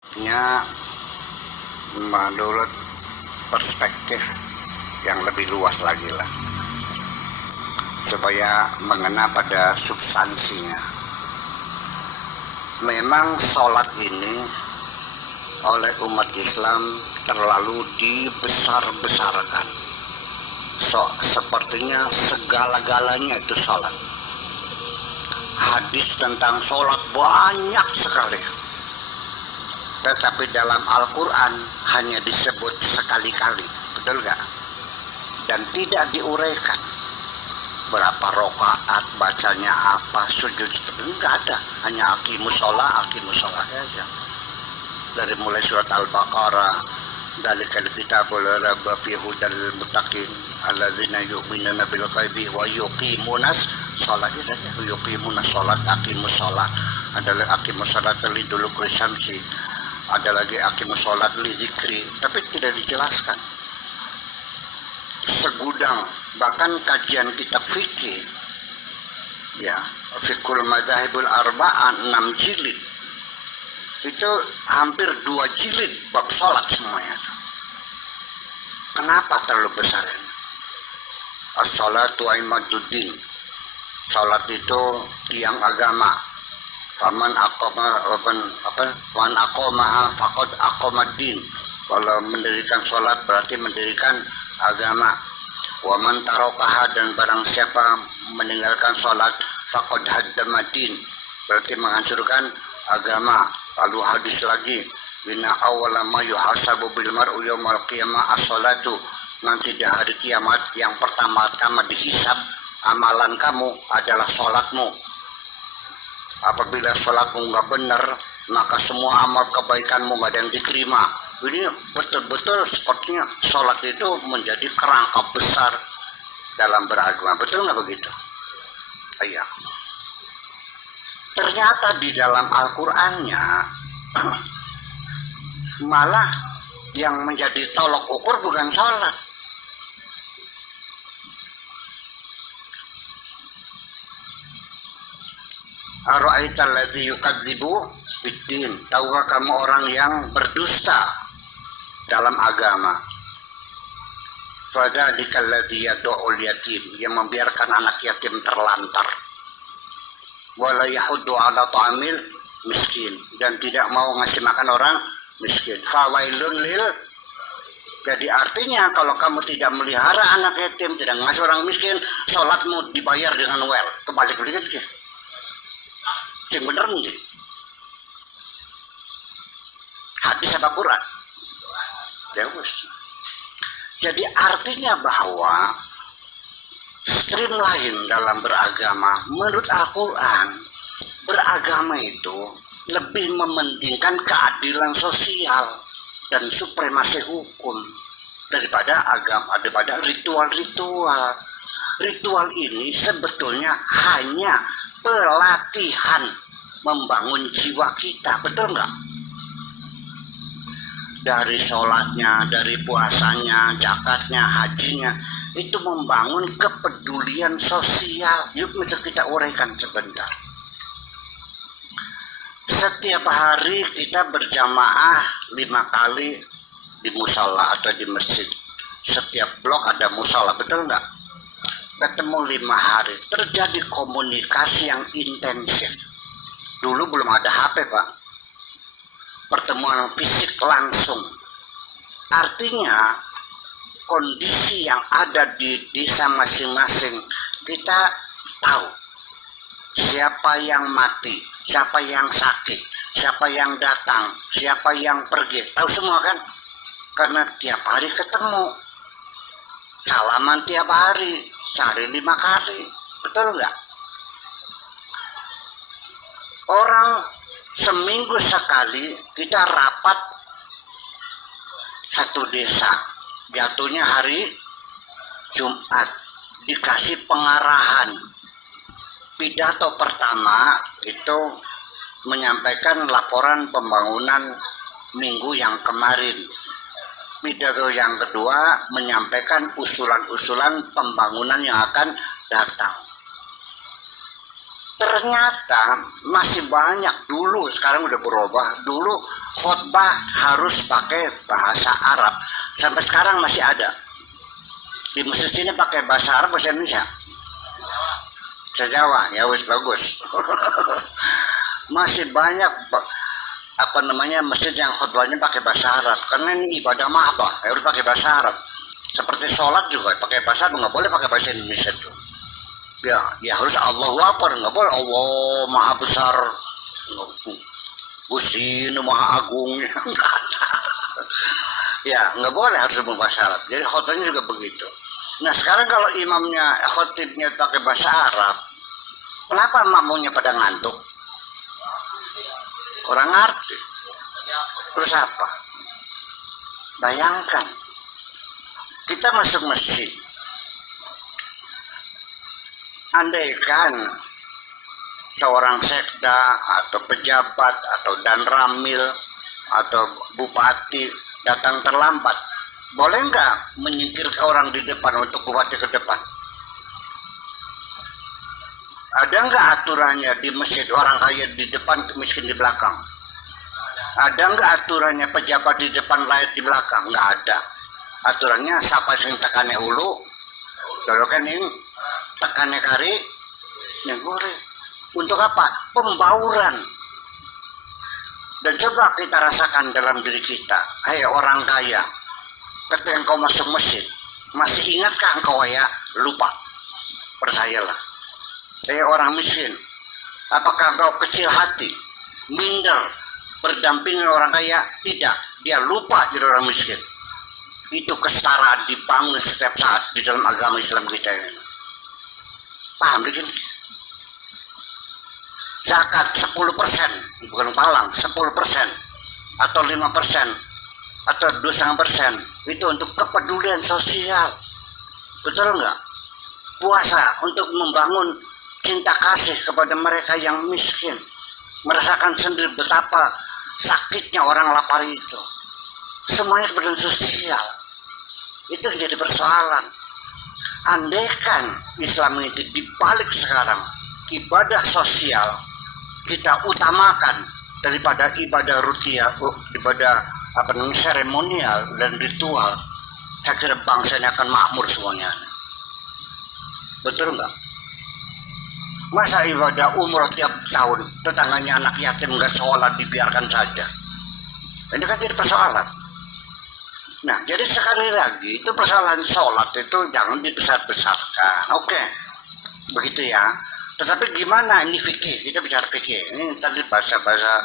nya menurut perspektif yang lebih luas lagi lah, supaya mengena pada substansinya. Memang sholat ini oleh umat Islam terlalu dibesar-besarkan. Sepertinya segala-galanya itu sholat. Hadis tentang sholat banyak sekali, tetapi dalam Al-Quran hanya disebut sekali-kali, betul gak? Dan tidak diuraikan berapa rokaat, bacanya apa, sujud, enggak ada. Hanya aqimus sholat saja. Dari mulai surat Al-Baqarah, dalikal kitabul raba fi hudal muttaqin alladzina yu'minuna bil ghaibi wa yuqimunas sholat. Itu saja, yuqimunas sholat, aqimus sholat. Ada lagi aqimus sholat liduluki syamsi, ada lagi aqimus sholat li zikri, tapi tidak dijelaskan. Segudang, bahkan kajian kitab fikih, ya, fikul mazahibul arba'an 6 jilid, itu hampir 2 jilid bab sholat semuanya. Kenapa terlalu besar ini? As-sholatu aimaduddin, sholat itu tiang agama. Faman aqamaha faqad aqamaddin. Kalau mendirikan sholat berarti mendirikan agama. Wa man tarakaha, dan barang siapa meninggalkan sholat, faqad haddamaddin, berarti menghancurkan agama. Lalu hadis lagi, inna awwala ma yuhasabu bil mar'u yaumal qiyamah as-sholatu, nanti di hari kiamat yang pertama-tama dihisab amalan kamu adalah sholatmu. Apabila sholatmu nggak benar, maka semua amal kebaikanmu nggak ada yang diterima. Ini betul-betul sepertinya sholat itu menjadi kerangka besar dalam beragama. Betul nggak begitu? Iya. Ternyata di dalam Al-Qur'annya malah yang menjadi tolok ukur bukan sholat. Ara'aital ladzi yukadzibu biddin, tahukah kamu orang yang berdusta dalam agama? Fadzalikal ladzi yad'ul yatim, yang membiarkan anak yatim terlantar. Wala yahuddu ala ta'amil miskin, dan tidak mau ngasih makan orang miskin. Fawailun lil, jadi artinya kalau kamu tidak melihara anak yatim, tidak ngasih orang miskin, sholatmu dibayar dengan well. Kebalik-balik aja. Yang bener nih. Hadis apa Quran? Ya wes. Jadi artinya bahwa streamline dalam beragama menurut Al-Quran, beragama itu lebih mementingkan keadilan sosial dan supremasi hukum daripada agama, daripada ritual-ritual. Ritual ini sebetulnya hanya pelatihan membangun jiwa kita, betul nggak? Dari sholatnya, dari puasanya, zakatnya, hajinya, itu membangun kepedulian sosial. Yuk kita uraikan sebentar. Setiap hari kita berjamaah 5 kali di musola atau di masjid. Setiap blok ada musola, betul nggak? Ketemu 5 hari, terjadi komunikasi yang intensif. Dulu belum ada HP, Pak. Pertemuan fisik langsung. Artinya kondisi yang ada di desa masing-masing, kita tahu siapa yang mati, siapa yang sakit, siapa yang datang, siapa yang pergi, tahu semua kan? Karena tiap hari ketemu, salaman tiap hari, sehari 5 kali, betul nggak? Orang seminggu sekali kita rapat satu desa, jatuhnya hari Jumat, dikasih pengarahan. Pidato pertama itu menyampaikan laporan pembangunan minggu yang kemarin. Pidato yang kedua menyampaikan usulan-usulan pembangunan yang akan datang. ternyata masih banyak dulu, sekarang udah berubah. Dulu khotbah harus pakai bahasa Arab, sampai sekarang masih ada. Di masjid sini pakai bahasa Arab, bahasa Indonesia, bahasa Jawa, ya wis bagus. Masih banyak masjid yang khotbahnya pakai bahasa Arab, karena ini ibadah mahbah, harus pakai bahasa Arab. Seperti sholat juga pakai bahasa Arab, nggak boleh pakai bahasa Indonesia tuh. Ya harus Allahu Akbar, nggak boleh Allah Maha Besar, Gusti Maha Agung. Ya nggak boleh, harus berbahasa Arab. Jadi khotbahnya juga begitu. Nah sekarang kalau imamnya khotibnya pakai bahasa Arab, kenapa makmumnya pada ngantuk? Orang ngerti. Terus apa? Bayangkan, kita masuk masjid, andaikan seorang sekda atau pejabat atau danramil atau bupati datang terlambat, boleh nggak menyingkir orang di depan untuk bupati ke depan? Ada nggak aturannya di masjid orang kaya di depan, miskin di belakang? Ada nggak aturannya pejabat di depan, rakyat di belakang? Nggak ada. Aturannya siapa yang tekannya ulu, dolokan yang tekannya kari, yang gore. Untuk apa? Pembauran. Dan coba kita rasakan dalam diri kita, hei orang kaya, ketika engkau masuk masjid, masih ingatkah engkau ya? Lupa. Percayalah. Hei orang miskin, apakah engkau kecil hati, minder, berdampingan orang kaya? Tidak. Dia lupa jadi orang miskin. Itu kesetaraan dibangun setiap saat di dalam agama Islam kita ini. Paham dikit? Zakat 10%, bukan palang, 10% atau 5% atau 2,5%, itu untuk kepedulian sosial. Betul nggak? Puasa untuk membangun cinta kasih kepada mereka yang miskin, merasakan sendiri betapa sakitnya orang lapar itu. Semuanya kepedulian sosial. Itu jadi persoalan. Andaikan Islam itu dibalik sekarang, ibadah sosial kita utamakan daripada ibadah rutia, ibadah seremonial dan ritual, saya kira bangsa ini akan makmur semuanya. Betul nggak? Masa ibadah umroh tiap tahun, tetangganya anak yatim nggak sholat dibiarkan saja? Ini kan jadi persoalan. Nah, jadi sekali lagi itu persoalan sholat itu jangan dibesar-besarkan. Oke, begitu ya. Tetapi gimana ini fikih? Kita bicara fikih. Ini tadi bahasa-bahasa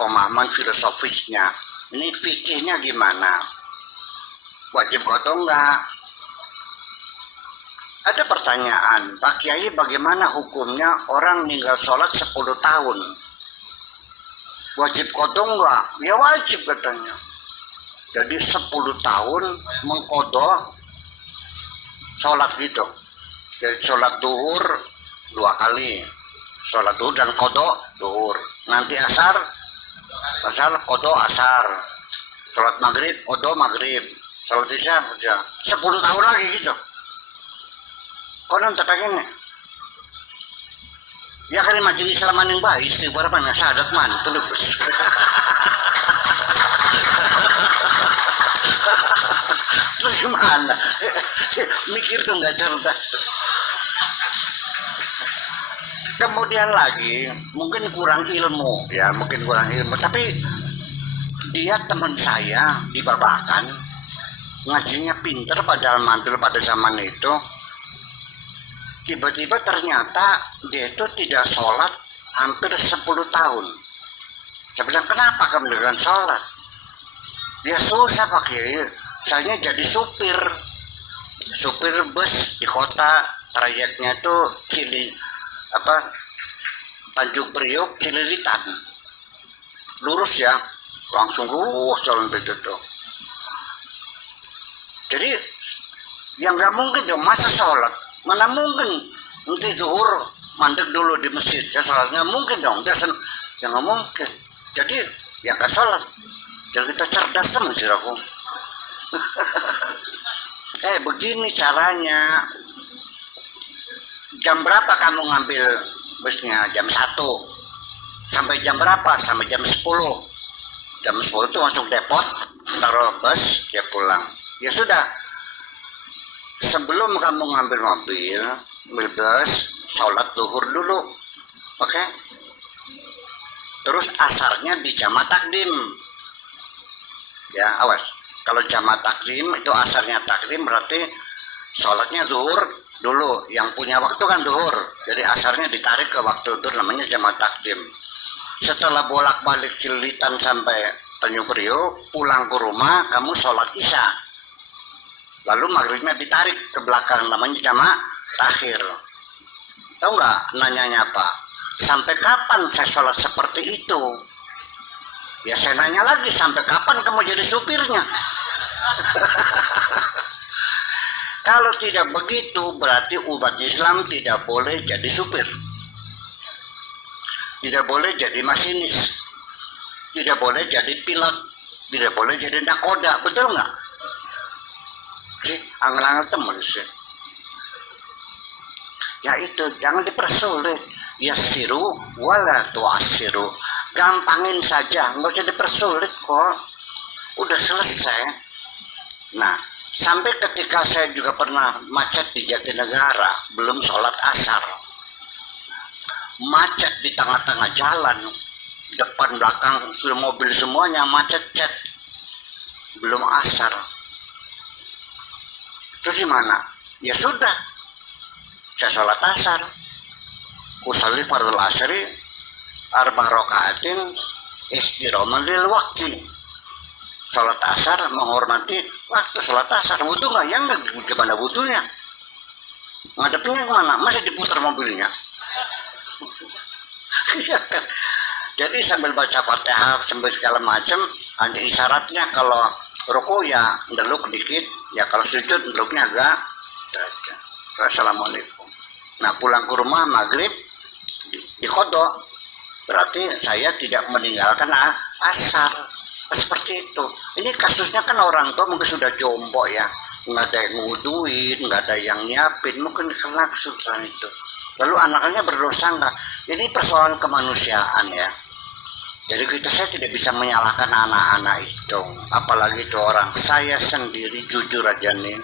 pemahaman filosofisnya. Ini fikihnya gimana? Wajib atau enggak? Ada pertanyaan, Pak Kiai, bagaimana hukumnya orang meninggal sholat 10 tahun? Wajib kodok enggak? Ya wajib katanya. Jadi 10 tahun mengkodok sholat gitu. Jadi sholat duhur 2 kali, sholat duhur dan kodok duhur. Nanti asar kodok asar, sholat maghrib kodok maghrib, sholat isya 10 tahun lagi gitu. Kau nonton pengennya? Ya kan majelis Islam yang baik, istighfar mana syahadat man, tulus. Terus gimana? Mikir tuh nggak cerdas. Kemudian lagi, mungkin kurang ilmu, ya mungkin kurang ilmu. Tapi dia teman saya di Babakan, ngajinya pinter padahal mandul pada zaman itu. Tiba-tiba ternyata dia itu tidak sholat hampir 10 tahun. Saya bilang, kenapa kamu dengan sholat? Dia susah Pak Kiai, saya jadi supir bus di kota, trayeknya itu Tanjung Priok Cililitan, lurus ya, langsung lurus jalan itu tuh. Jadi yang nggak mungkin dong, masa sholat, mana mungkin nanti zuhur mandek dulu di masjid, ya sholat nggak mungkin dong, ya nggak mungkin. Jadi ya nggak sholat. Jadi kita cerdas teman sih aku. Begini caranya. Jam berapa kamu ngambil busnya? Jam 1. Sampai jam berapa? Sampai jam 10. Jam 10 itu masuk depot, taruh bus, dia pulang. Ya sudah, sebelum kamu ngambil mobil bus, sholat duhur dulu. Oke? Terus asarnya di jamaah takdim. Ya, awas. Kalau jamaah takdim itu asarnya takdim, berarti sholatnya zuhur dulu. Yang punya waktu kan zuhur, jadi asarnya ditarik ke waktu zuhur, namanya jamaah takdim. Setelah bolak-balik Cilitan sampai Tanjung Priok, pulang ke rumah kamu sholat isya, lalu maghribnya ditarik ke belakang, namanya jamaah takhir. Tahu nggak nanyanya apa? Sampai kapan saya sholat seperti itu? Ya saya nanya lagi, sampai kapan kamu jadi supirnya? Kalau tidak begitu, berarti umat Islam tidak boleh jadi supir, tidak boleh jadi masinis, tidak boleh jadi pilot, tidak boleh jadi nakoda, betul nggak? Angel-angel temen sih. Ya itu, jangan dipersulit. Ya siru wala tu'asiru. Gampangin saja, nggak usah dipersulit kok. Udah selesai. Nah, sampai ketika saya juga pernah macet di Jatinegara, belum sholat asar. Macet di tengah-tengah jalan, depan belakang mobil semuanya macet-cet, belum asar. Terus gimana? Ya sudah, saya sholat asar, usalli fardhu asri arba rakaatin ihtiraman lil waqti. Sholat asar menghormati waktu sholat asar. Wudu nggak? Yang gimana wudunya? Ngadepinnya kemana? Masih diputar mobilnya. Jadi sambil baca Fatihah, sambil segala macam, ada isyaratnya. Kalau ruku ya ndeluk dikit, ya kalau sujud ndeluknya agak. Assalamualaikum. Nah, pulang ke rumah maghrib dikodok, berarti saya tidak meninggalkan asar. Seperti itu. Ini kasusnya kan orang tua mungkin sudah jompo ya, nggak ada yang nguduin, nggak ada yang nyiapin, mungkin karena kesusahan itu. Lalu anaknya berdosa nggak? Ini persoalan kemanusiaan ya. Jadi saya tidak bisa menyalahkan anak-anak itu, apalagi itu orang. Saya sendiri jujur aja nih,